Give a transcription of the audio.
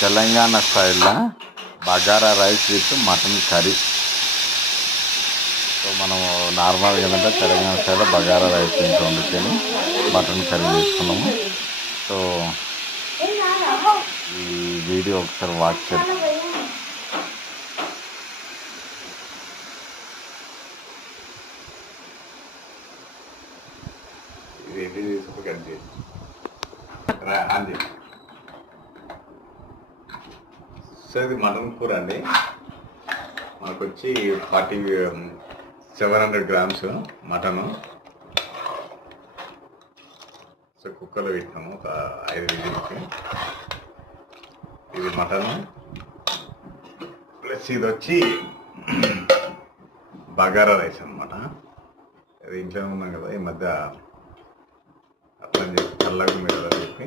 తెలంగాణ స్టైల్లో bagara rice with mutton curry. So మనము నార్మల్గా ఏంటంటే తెలంగాణ స్టైల్లో బగారా రైస్ ఇంట్లో వండుకొని మటన్ కర్రీ చేసుకున్నాము. సో ఈ వీడియో ఒకసారి వాచ్ చేయండి. సో ఇది మటన్ కూర అండి. మనకు వచ్చి 700 grams మటను. సో కుక్కర్లో పెట్టినాము ఒక 5 విజిల్కి. ఇది మటను ప్లస్ ఇది వచ్చి బగారా రైస్ అనమాట. ఇది ఇంట్లోనే ఉన్నాం కదా, ఈ మధ్య అట్లా చల్లగా ఉంది కదా చెప్పి